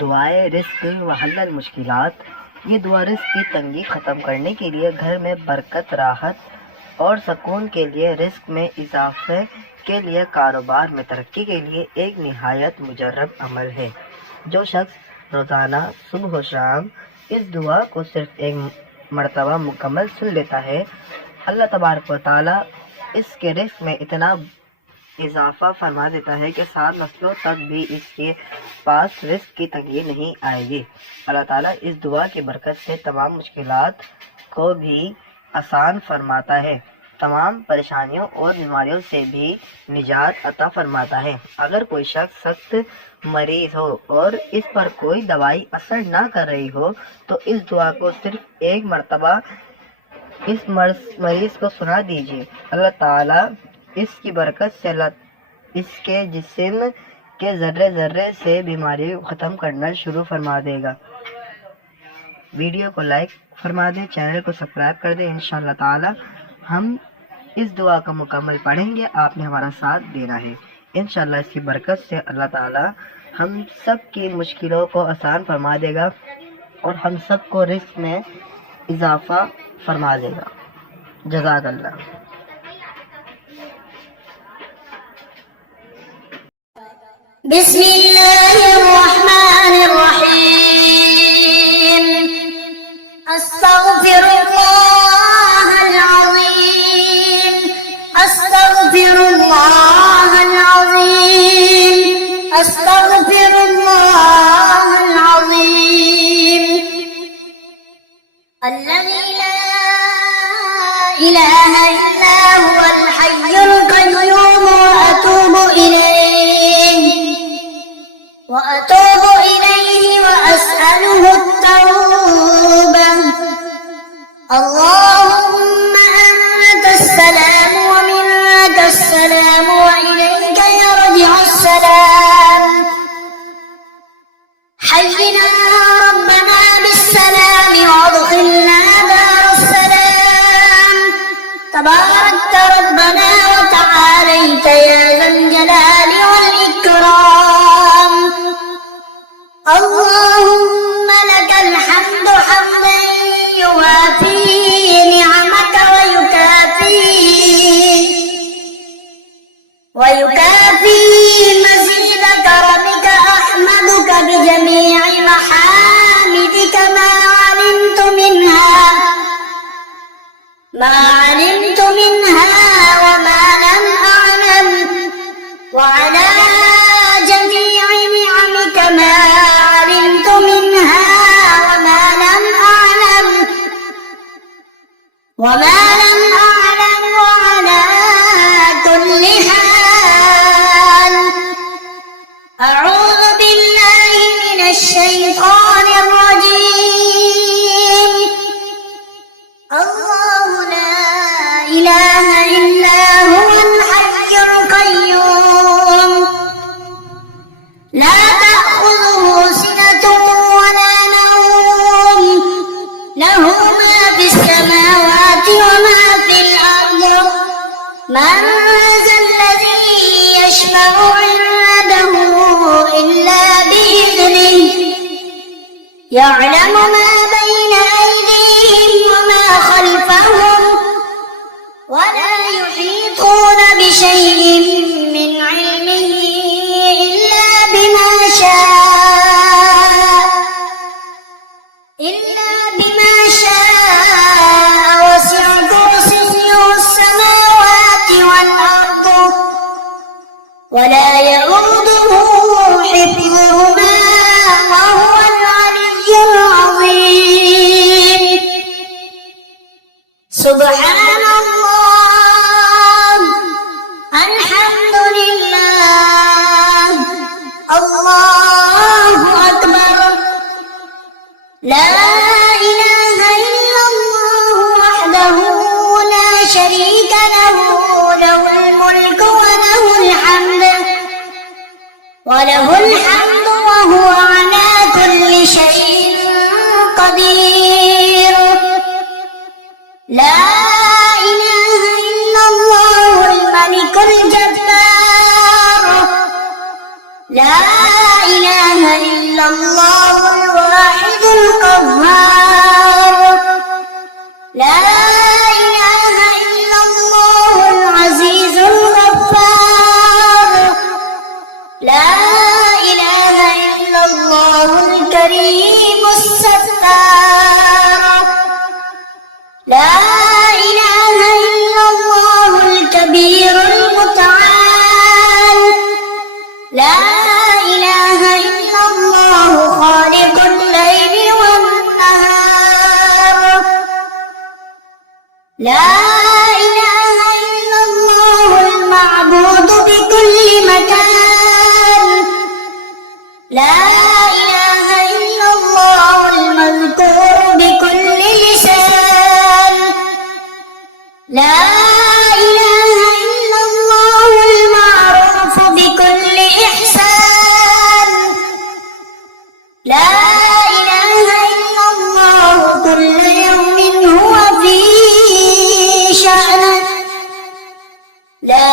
दुआए रिस्क व हल्लल मुश्किलात। ये दुआ रिस्क की तंगी ख़त्म करने के लिए, घर में बरकत, राहत और सुकून के लिए, रिस्क में इजाफे के लिए, कारोबार में तरक्की के लिए एक निहायत मुजर्रब अमल है। जो शख्स रोज़ाना सुबह व शाम इस दुआ को सिर्फ एक मरतबा मुकम्मल सुन लेता है, अल्लाह तबारक व तआला इसके रिस्क में इतना इजाफा फरमा देता है कि 7 नस्लों तक भी इसके पास रिस्क की तंगी नहीं आएगी। अल्लाह ताला इस दुआ की बरकत से तमाम मुश्किलात को भी आसान फरमाता है, तमाम परेशानियों और बीमारियों से भी निजात अता फरमाता है। अगर कोई शख्स सख्त मरीज हो और इस पर कोई दवाई असर ना कर रही हो, तो इस दुआ को सिर्फ एक मरतबा इस मरीज को सुना दीजिए। अल्लाह ताला इसकी बरकत से इसके जिस्म के ज़र्रे ज़र्रे से बीमारी को ख़त्म करना शुरू फरमा देगा। वीडियो को लाइक फरमा दें, चैनल को सब्सक्राइब कर दें। इंशाअल्लाह ताला हम इस दुआ का मुकम्मल पढ़ेंगे, आपने हमारा साथ देना है। इंशाअल्लाह इसकी बरकत से अल्लाह ताला हम सब की मुश्किलों को आसान फरमा देगा और हम सब को रिस्क में इजाफा फरमा देगा। जज़ाकल्लाह। बिस्मिल्लाहिर्रहमानिर्रहीम। अस्तगफिरुल्लाहल अज़ीम, अस्तगफिरुल्लाहल अज़ीम, अस्तगफिरुल्लाहल अज़ीम। अल्लज़ी ला इलाहा इल्ला हुवल हय्युल क़य्यूम وأتوب إليه وأسأله التوبة। اللهم أنت السلام ومنك السلام وإليك يرجع السلام، حينا ربنا بالسلام وادخلنا دار السلام، تباركت ربنا وتعاليت يا ذا الجلال والإكرام. اللهم لك الحمد حمدا يوافي نعمك ويكافي مزيد كرمك. أحمدك بجميع محامدك ما علمت منها وما لم أعلم، وعلى جميع نعمك ما علمت منها وما لم أعلم، وعلى كل حال. أعوذ بالله من الشيطان الرجيم. الله لا إله إلا هو الحي القيوم، لا تأخذه سنة ولا نوم، له ما في السماوات وما في الأرض. من ذا الذي يشفع عنده إلا بإذنه، يعلم ما بين أيديهم وما خلفهم، ولا يحيطون بشيء من علمه إلا بما شاء، وسع كرسيه السماوات والأرض، ولا يؤوده حفظهما وهو العلي العظيم. سبحان الله، الحمد لله، الله أكبر، لا إله إلا الله وحده لا شريك له، له الملك وله الحمد وهو على كل شيء قدير. لا إله إلا الله الملك الجبار، لا إله إلا الله الله الكريم الستار لا إله إلا الله الكبير المتعال لا إله إلا الله خالق الليل والنهار لا إله إلا الله المعبود بكل مكان لا إله إلا الله المذكور بكل لسان لا إله إلا الله المعروف بكل إحسان لا إله إلا الله كل يوم هو في شأن لا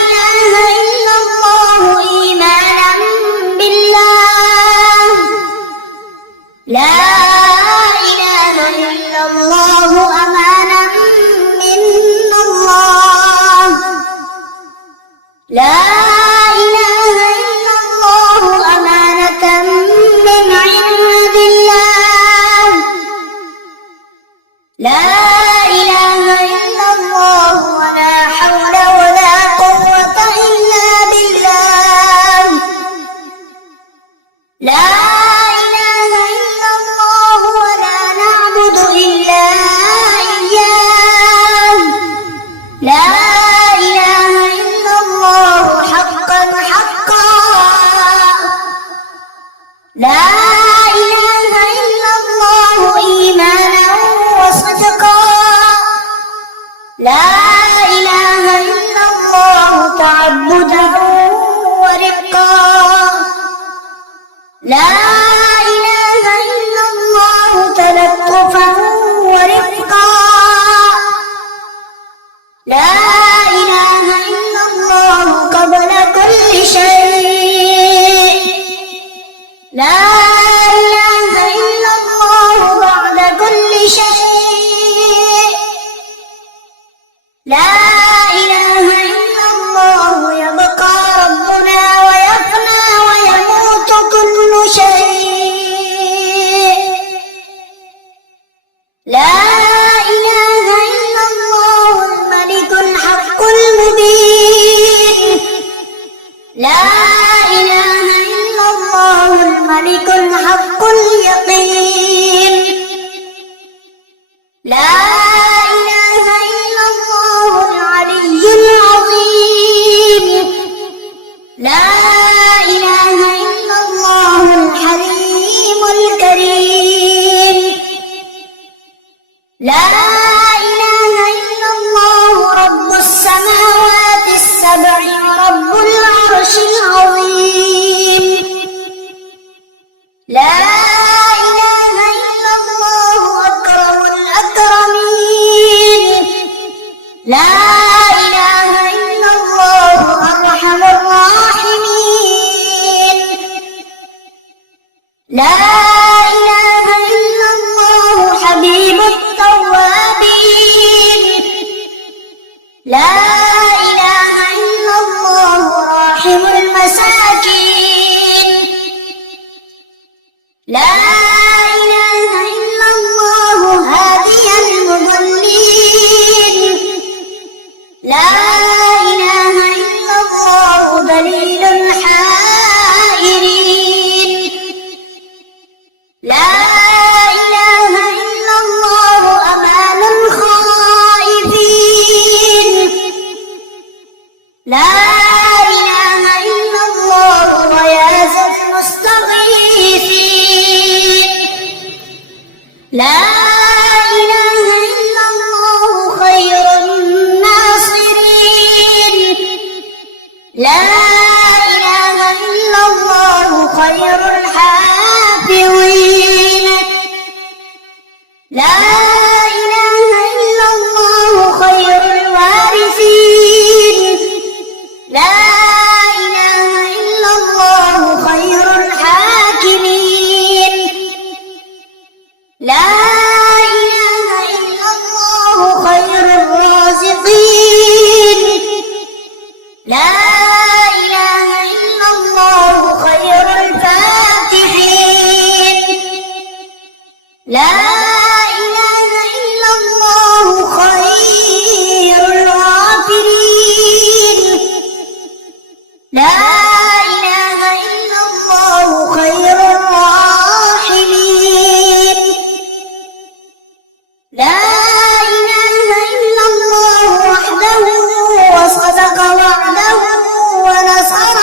إله إلا الله إيمانا بالله لا إله إلا الله أمانا من الله لا إله إلا الله أمانة من عند الله لا إله إلا الله ولا حول ولا قوة إلا بالله لا إله إلا الله ولا نعبد إلا إياه لا إله إلا الله حقا حقا لا إله إلا الله إيمانا وصدقا لا إله إلا الله تعبدا ورقا لا إله إلا الله تلطفا ورفقا لا إله إلا الله قبل كل شيء لا إله إلا الله بعد كل شيء لا إله إلا الله يبقى ربنا ويفنى ويموت كل شيء لا إله إلا الله الملك الحق المبين لا إله إلا الله الملك الحق اليقين لا إله إلا الله العلي العظيم لا إله إلا الله الحليم الكريم لا إله إلا الله رب السماوات السبع ورب العرش العظيم لا إله إلا الله أكرم الأكرمين لا إله إلا الله أرحم الراحمين لا إله إلا الله حبيب التوابين لا إله إلا الله راحم المساكين لا إله إلا الله هادي المضلين لا إله إلا الله دليل الحائرين لا إله إلا الله أمان الخائفين لا إله إلا الله غياث المستغيثين لا إله إلا الله خير الناصرين لا إله إلا الله خير الحافظين لا إله إلا الله خير الوارثين لا إله إلا الله خير الحاكمين لا إله إلا الله خير الرازقين لا إله إلا الله خير الفاتحين لا إله إلا الله خير الغافرين لا إله إلا الله خير الراحمين لا إله إلا الله وحده وصدق وعده ونصر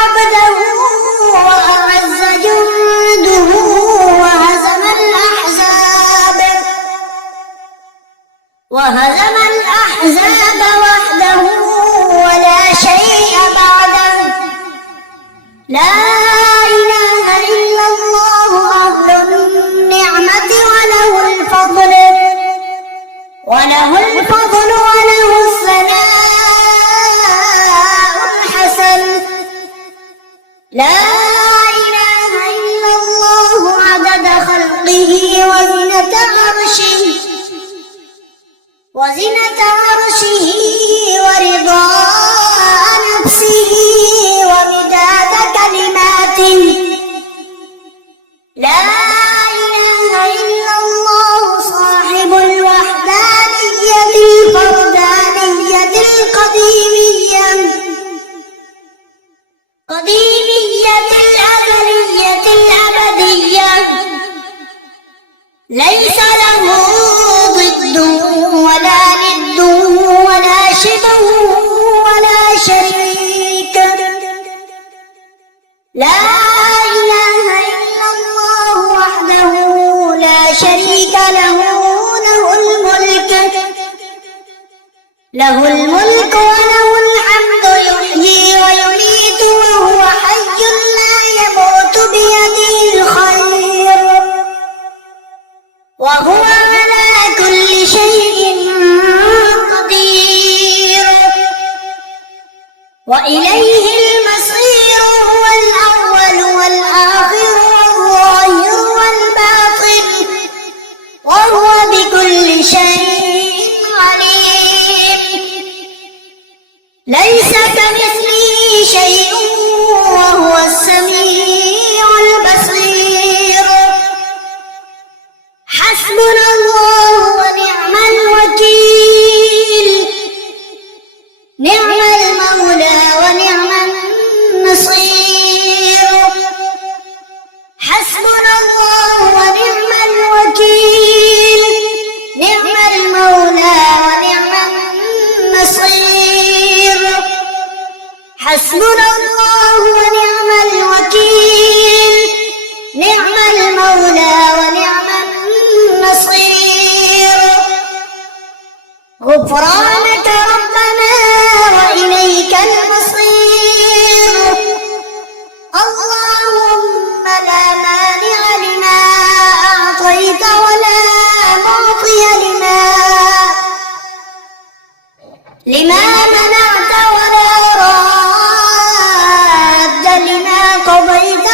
عبده وأعز جنده وهزم الأحزاب وحده ولا شيء بعده لا إله إلا الله أهل النعمة وله الفضل وله الثناء الحسن لا إله إلا الله عدد خلقه وزنة عرشه ورضاء نفسه ومداد كلماته لا إله إلا الله صاحب الوحدانية الفردانية القديمية الأزلية الأبدية ليس له ضد ولا ند ولا شبه ولا شريك لا إله إلا الله وحده لا شريك له له الملك وله الحمد يحيي ويميت وهو حي لا يموت بيده الخير وهو على كل شيء قدير وإليه المصير هو الأول والآخر والظاهر والباطن وهو بكل شيء عليم ليس كمثله شيء وهو السميع البصير حسبنا الله ونعم الوكيل نعم المولى ونعم النصير حسبنا الله ونعم الوكيل نعم المولى ونعم النصير حسبنا الله ونعم الوكيل نعم المولى ونعم النصير غفرانك ربنا وإليك المصير اللهم لا مانع لما أعطيت ولا معطي لما منعت ولا راد لما قضيت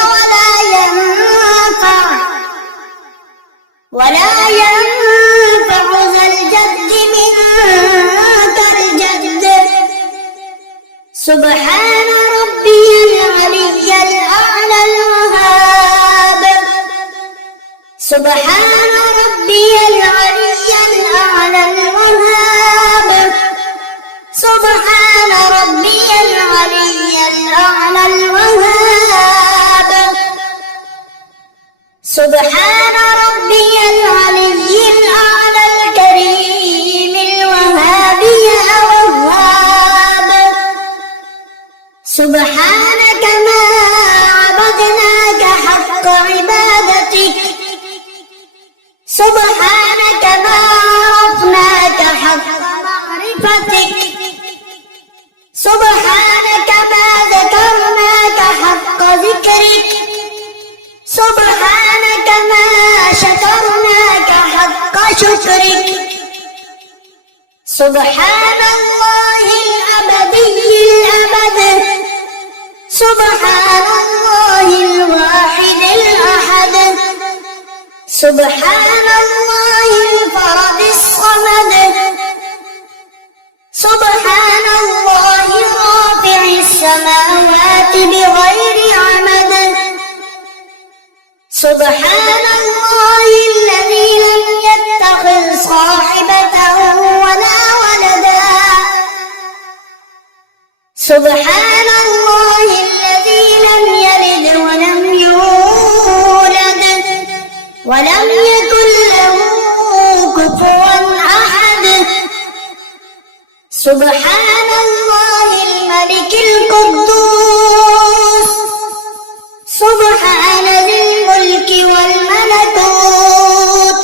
ولا ينفع ذا الجد منك الجد سبحان ربي العلي الأعلى الوهاب سبحان ربي العلي الأعلى الوهاب سبحان ربي العلي الأعلى الوهاب سبحان ربي العلي الأعلى الكريم الوهاب يا وهاب سبحانك ما عبدناك حق عبادتك سبحانك ما عرفناك حق معرفتك سبحانك ما ذكرناك حق ذكرك سبحانك ما شكرناك حق شكرك سبحان الله الأبدي الأبد سبحان الله الواحد الأحد سبحان الله الفرد الصمد سبحان الله رافع السماوات بغير عمد سبحان الله الذي لم يتخذ صاحبة ولا ولدا سبحان الله الذي لم يلد ولم يولد ولم يكن له كفوا أحد سبحان الله الملك القدوس سبحان ذي الملك والملكوت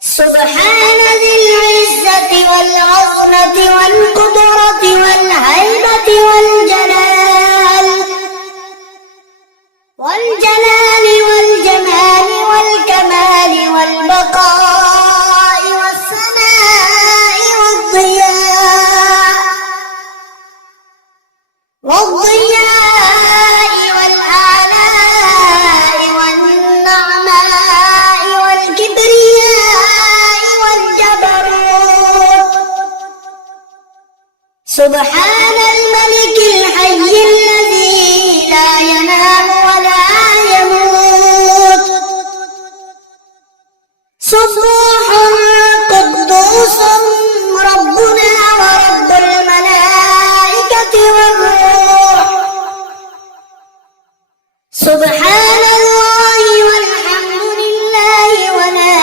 سبحان ذي العزة والعظمة والقدرة والهيبة والجلال والجمال والكمال والبقاء والسماء والضياء والآلاء والنعماء والكبرياء والجبروت سبحان الملك الحي الذي لا ينام ولا يموت سبوح قدوس ربنا ورب الملائكة والروح سبحان الله والحمد لله ولا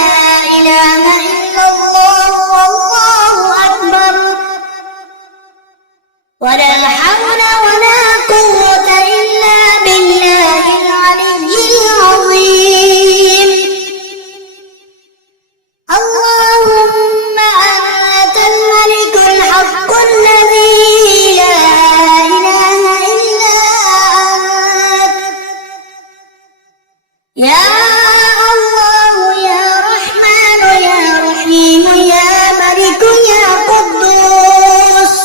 إله إلا الله والله أكبر ولا حول ولا قوة إلا بالله العلي العظيم اللهم أنت الملك الحق الذي لا إله إلا أنت يا الله يا رحمن يا رحيم يا ملك يا قدوس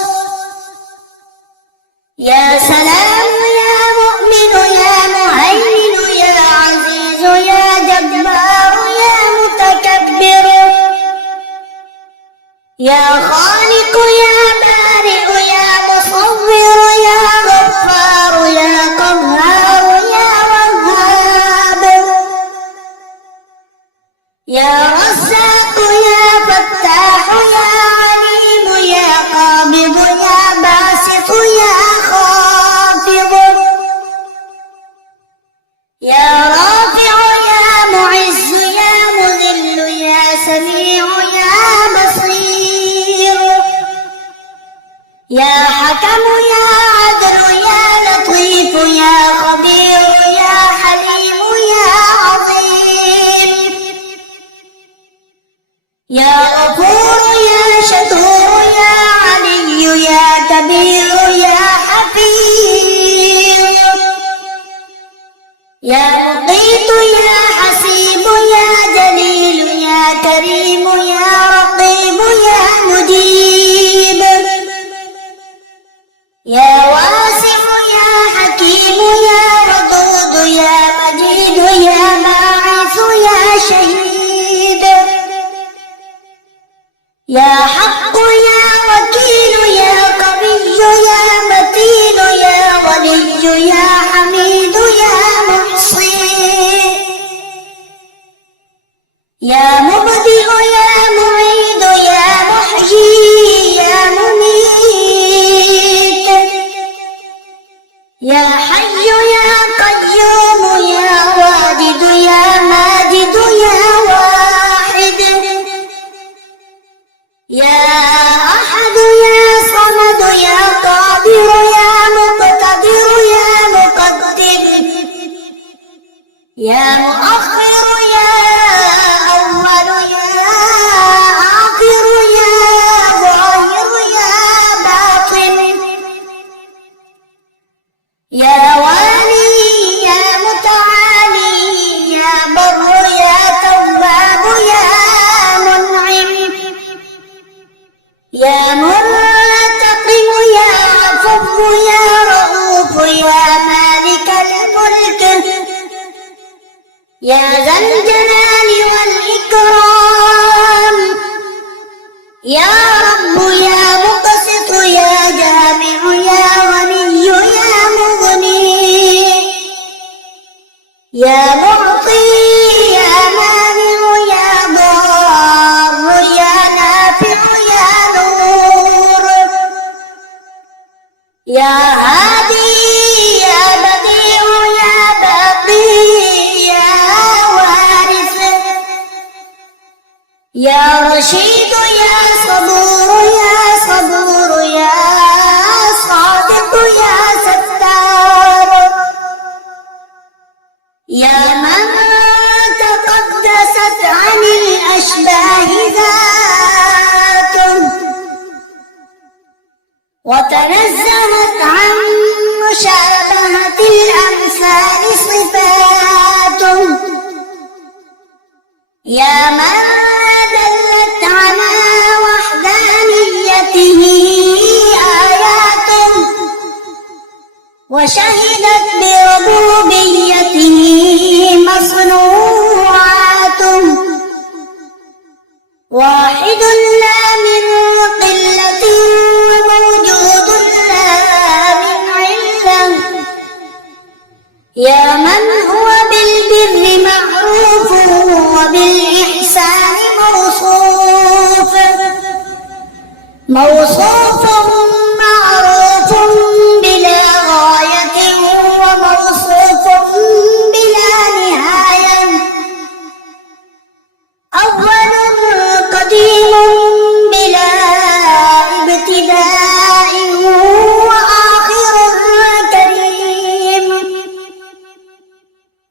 يا سلام يا مؤمن يا مهيمن يا عزيز يا جبار يا متكبر يا خالق يا بارئ يا مصور يا غفار يا قهار يا وهاب يا رزاق يا فتاح يا عليم يا قابض يا باسط يا خافض يا رافع يا معز يا مذل يا سميع يا بصير يا حكم يا عدل يا لطيف يا خبير يا حليم يا عظيم يا غفور يا شكور يا علي يا كبير يا حفيظ يا مقيت يا حسيب يا جليل يا كريم يا رقيب يا مجيب يا واسع يا حكيم يا ودود يا مجيد يا باعث يا شهيد يا حق يا وكيل يا قوي يا متين يا ولي يا حميد يا محصي يا مبدئ يا معيد يا محيي يا مميت يا حي يا قيوم يا واجد يا ماجد يا واحد يا أحد يا صمد يا قادر يا مقتدر يا مقدم يا مؤخر يا أول يا آخر يا ظاهر يا باطن يا والي يا متعالي يا بر يا تواب يا منعم يا منتقم يا عفو يا رؤوف يا مالك الملك يا ذا الجلال والإكرام يا رب يا مقسط يا جامع يا غني يا مغني يا معطي يا مانع يا ضار يا نافع يا نور يا هادي يا بديع يا باقي يا وارث يا رشيد يا صبور يا صبور يا صادق يا ستار يا من تقدست عن الأشباه ذاته وتنزهت عن مشابهة الأمثال صفاته يا من دلت على وحدانيته آياته وشهدت بربوبيته مصنوعاته واحد لا من قلة وموجود لا من علة يا من هو بالبر معروف وبالإحسان موصوف معروف بلا غاية وموصوف بلا نهاية أول قديم بلا ابتداء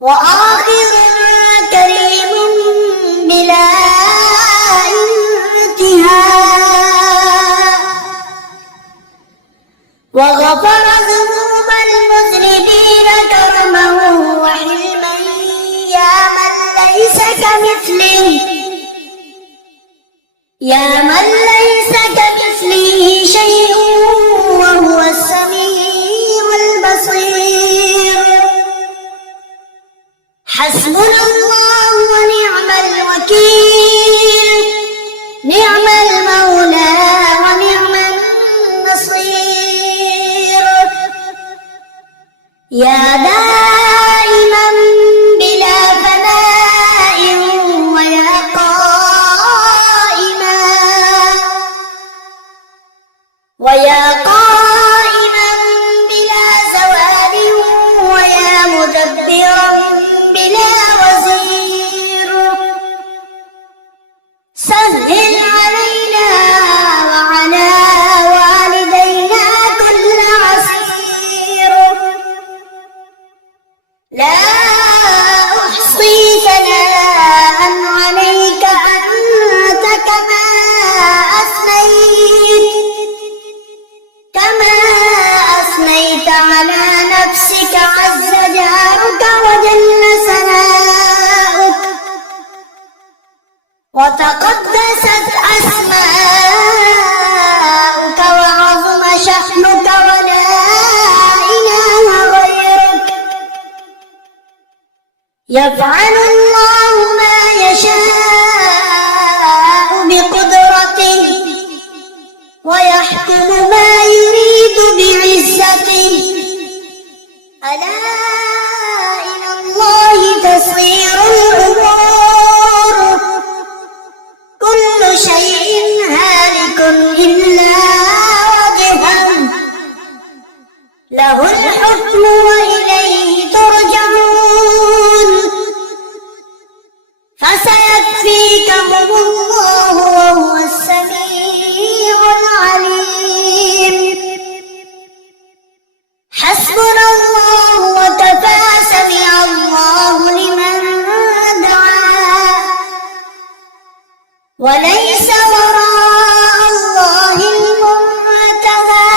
وآخر كريم بلا انتهاء وغفر ذنوب المذنبين كرما وحلما يا من ليس كمثله شيء وهو السميع البصير حسبنا الله ونعم الوكيل نعم المولى ونعم النصير يا دائما بلا فناء ويا قائما بلا زوال ويا مدبرا بلا وزير سهل علينا وعلى والدينا كل عسير لا أحصي ثناء عليك أنت كما أثنيت على نفسك عز جارك وجل ثناؤك وتقدست أسماؤك وعظم شأنك ولا إله غيرك يفعل الله ما يشاء بقدرته ويحكم ما يريد بعزته ألا إلى الله تصير الأمور كل شيء هالك إلا وجهه له الحكم وإليه ترجعون فسيكفيكهم الله وهو السميع العليم حسبنا الله وكفى سمع الله لمن دعا وليس وراء الله المنتهى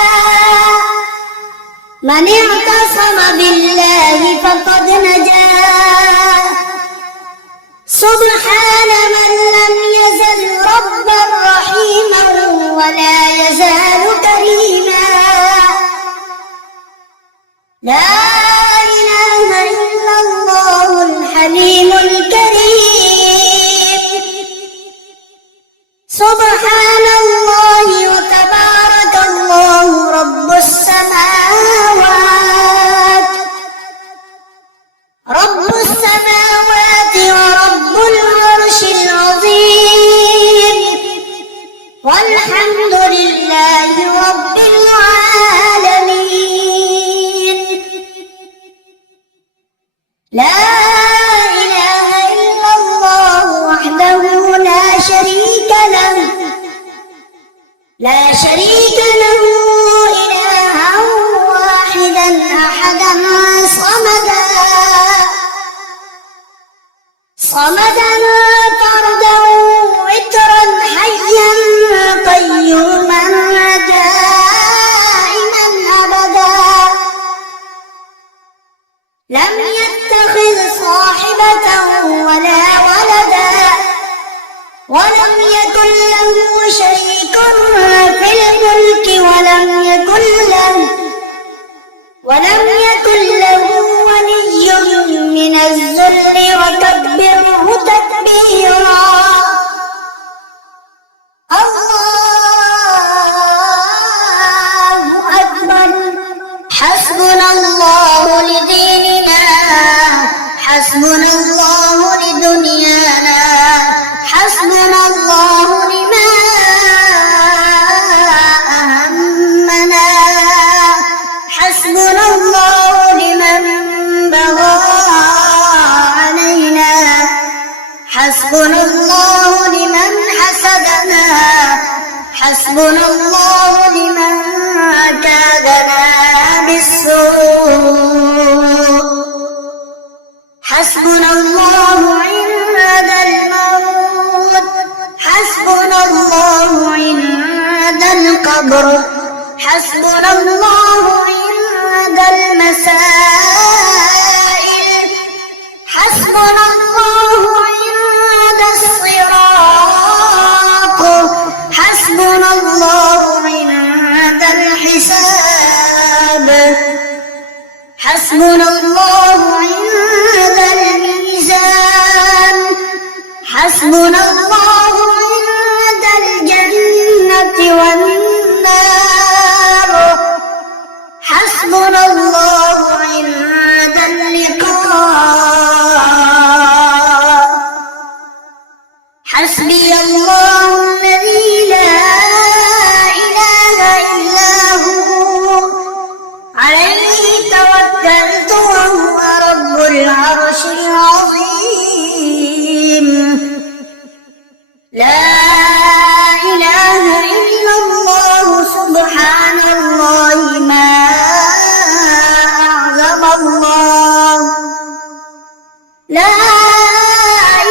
من اعتصم بالله فقد نجا سبحان من لم يزل ربا رحيما ولا يزال كريما لا إله إلا الله الحليم الكريم سبحان الله وتبارك الله رب السماوات صمدا فردا وترا حيا قيوما دائما أبدا لم يتخذ صاحبة ولا ولدا ولم يكن له شريك في الملك ولم يكن له ولي من الذل وكبره تكبيرا الله أكبر حسبنا الله لديننا حسبنا الله لدنيانا حسبنا الله لما أهمنا حسبنا الله لمن بغى علينا حسبنا الله لمن حسدنا حسبنا الله لمن كادنا بالسوء حسبنا الله عند الموت حسبنا الله عند القبر حسبنا الله عند المسائل حسبنا الله عند الصراط حسبنا الله عند الحساب حسبنا الله عند الميزان حسبنا الله عند الجنة والنار حسبنا الله عند اللقاء حسبي الله الذي لا إله إلا هو عليه توكلت وهو رب العرش العظيم لا إله إلا الله سبحان الله ما أعظم الله لا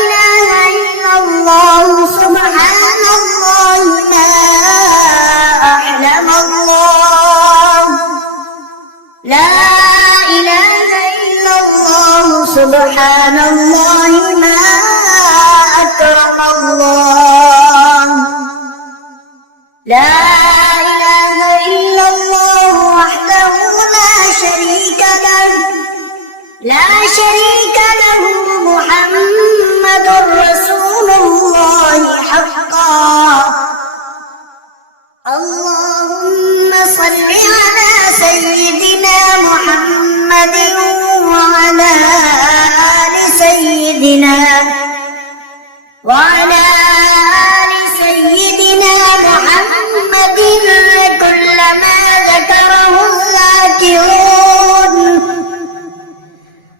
إله إلا الله سبحان الله ما أحلم الله لا إله إلا الله سبحان الله ما أكرم الله لا إله إلا الله وحده لا شريك له محمد رسول الله حقا اللهم صل على سيدنا محمد وعلى آل سيدنا محمد كلما ذكره الذاكرون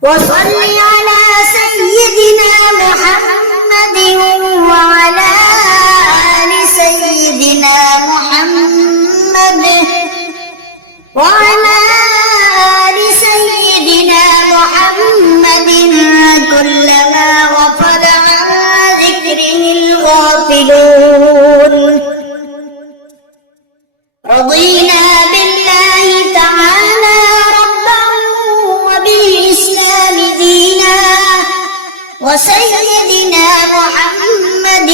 وصل على سيدنا محمد وعلى آل سيدنا محمد وعلى آل سيدنا محمد كلما غفل عن ذكره الغافلون رضينا بالله تعالى ربا وبالإسلام دينا وسيدنا محمد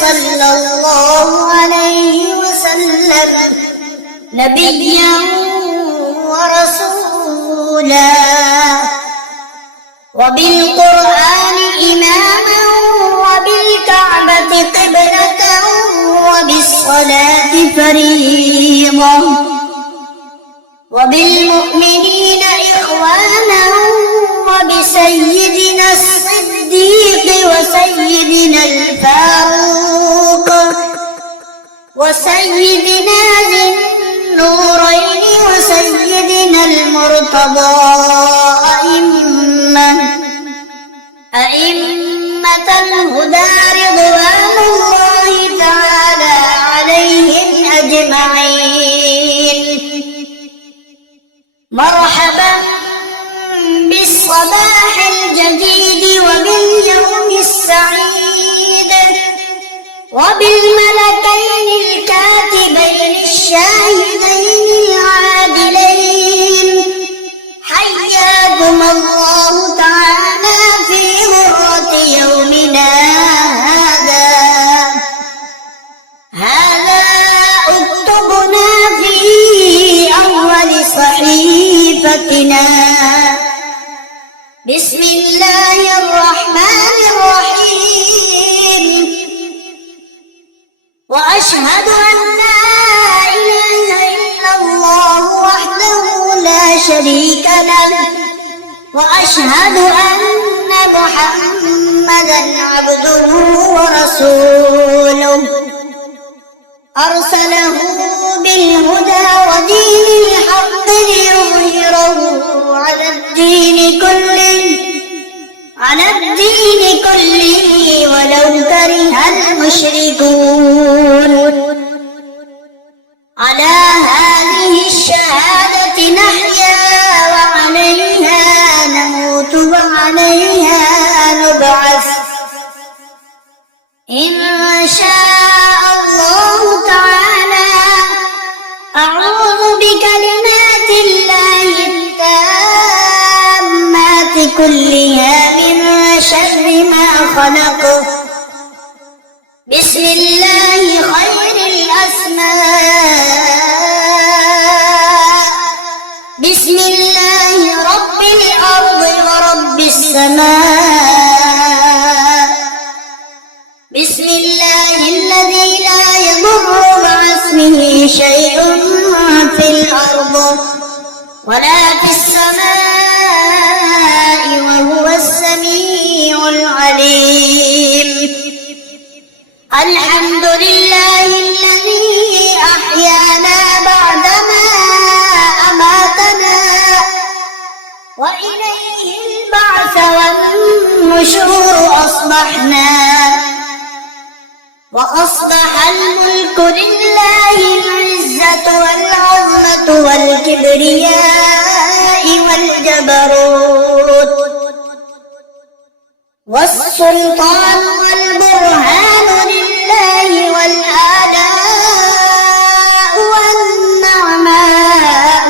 صلى الله عليه وسلم نبيا ورسولا وبالقرآن إماما وبالكعبة قبلة وبالصلاة فريضة وبالمؤمنين إخوانا وبسيدنا الصديق وسيدنا الفاروق وسيدنا ذي النورين وسيدنا المرتضى أئمة الهدى رضوان الله تعالى عليهم أجمعين مرحبا بالصباح الجديد وباليوم السعيد وبالملكين الكاتبين الشاهدين العادلين. حياكم الله تعالى في غرة يومنا هذا اكتبنا في أول صحيفتنا. بسم الله الرحمن الرحيم. وأشهد أن لا إله إلا الله وحده لا شريك له وأشهد أن محمدا عبده ورسوله أرسله بالهدى ودين الحق ليظهره على الدين كله ولو كره المشركون. على هذه الشهادة نحيا وعليها نموت وعليها نبعث إن شاء الله تعالى. أعوذ بكلمات الله التامات كلها من شر ما خلق. بسم الله خير الأسماء. بسم الله رب الأرض ورب السماء. بسم الله الذي لا يضر مع اسمه شيء في الأرض ولا في السماء وهو السميع العليم. الحمد لله الذي أحيانا بعدما أماتنا وإليه البعث والنشور. أصبحنا وأصبح الملك لله العزة والعظمة والكبرياء والجبروت والسلطان والبرهان لله والآلاء والنعماء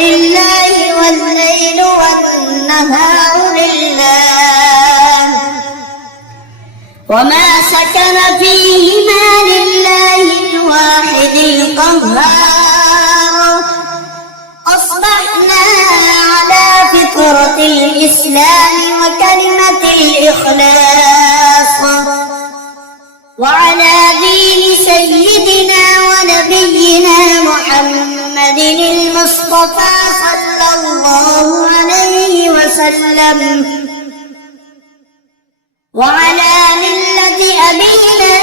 لله والليل والنهار لله وما سكن فيهما لله الواحد القهار. أصبحنا على فطرة الإسلام وكلمة الإخلاص وعلى دين سيدنا ونبينا محمد المصطفى صلى الله عليه وسلم وعلى ملة أبينا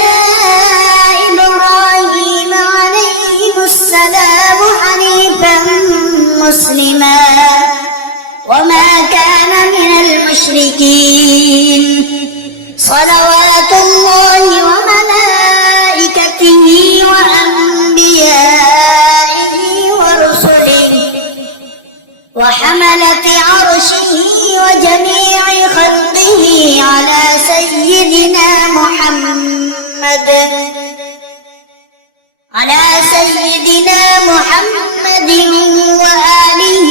إبراهيم عليه السلام حنيفا مسلما وما كان من المشركين. صلوات الله وملائكته وأنبيائه ورسله وحملة عرشه وجميع خلقه على سيدنا محمد وآله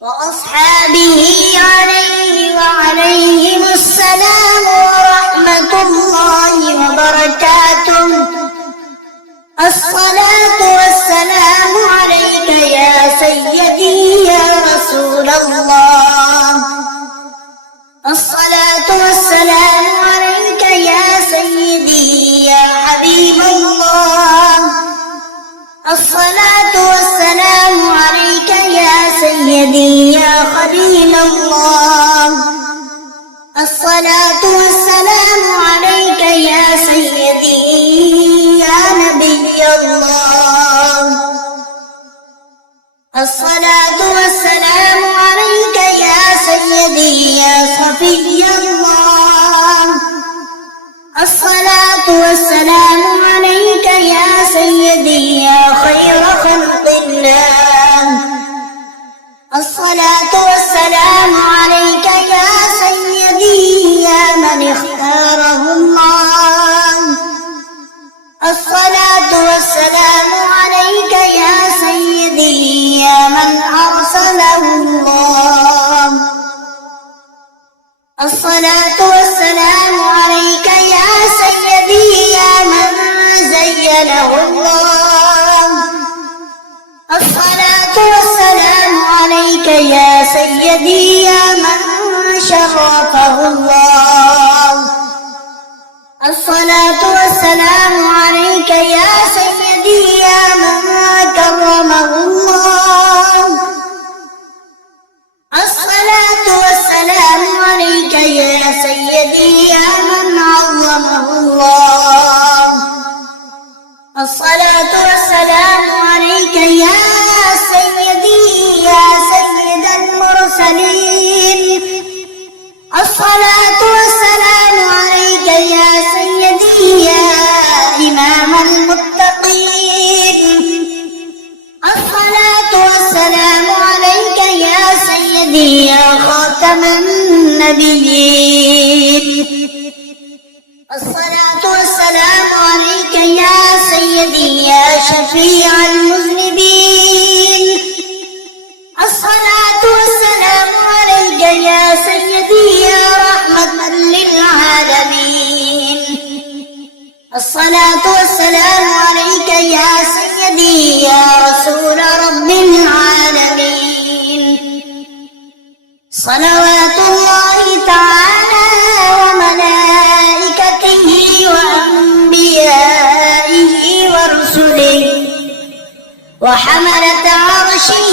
وأصحابه عليه وعليهم السلام ورحمة الله وبركاته. الصلاة والسلام عليك يا سيدي يا رسول الله. الصلاة والسلام عليك يا سيدي يا حبيب الله. الصلاة والسلام عليك يا سيدي يا خليل الله. الصلاة والسلام عليك يا سيدي يا نبي الله. الصلاة والسلام عليك يا سيدي يا صفي الله. الصلاة والسلام عليك يا سيدي سيدي يا خير خلق الله. الصلاة والسلام عليك يا سيدي يا من اختاره الله. الصلاة والسلام عليك يا سيدي يا من أرسله الله. الصلاة والسلام عليك يا سيدي يا من زينه الله. الصلاة والسلام عليك يا سيدي يا من شرفه الله. الصلاة والسلام عليك يا سيدي يا من كرمه الله. الصلاة والسلام عليك يا سيدي يا من عظمه الله. الصلاة والسلام عليك يا سيدي يا سيد المرسلين. الصلاة والسلام عليك يا سيدي يا إمام المتقين. الصلاة والسلام عليك يا سيدي يا خاتم النبيين. الصلاة والسلام عليك يا سيدي يا شفيع المذنبين. الصلاة والسلام عليك يا سيدي يا رحمة للعالمين. الصلاة والسلام عليك يا سيدي يا رسول رب العالمين. صلوات الله تعالى وملائكته وأنبيائه ورسله وحملة عرشه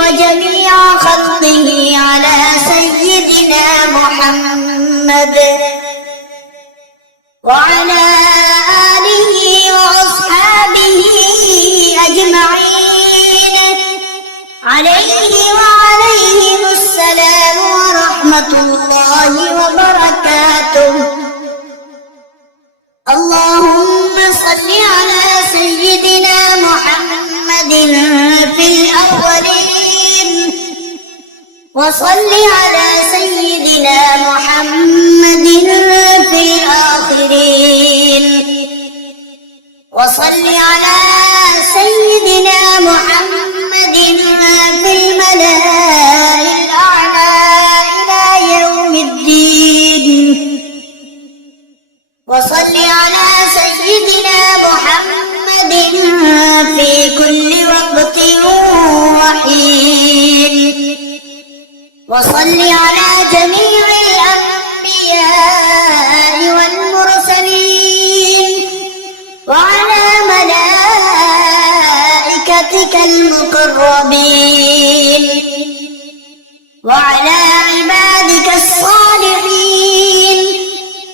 وجميع خلقه على سيدنا محمد وعلى آله وأصحابه أجمعين عليه وعليهم السلام ورحمة الله وبركاته. اللهم صل على سيدنا محمد في الأولين وصل على سيدنا محمد في الآخرين وصل على سيدنا محمد في الملأ الأعلى إلى يوم الدين. وصل على سيدنا محمد في كل وقت وحين. وصل على جميع الأنبياء والمرسلين وعلى ملائكتك المقربين وعلى عبادك الصالحين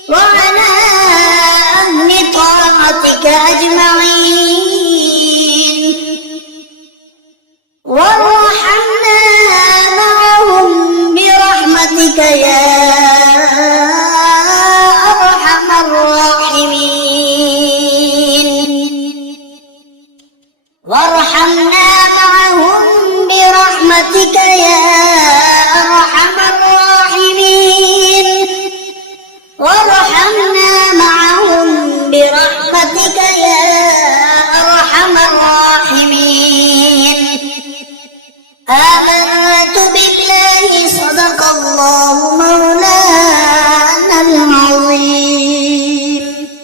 وعلى أهل طاعتك أجمعين.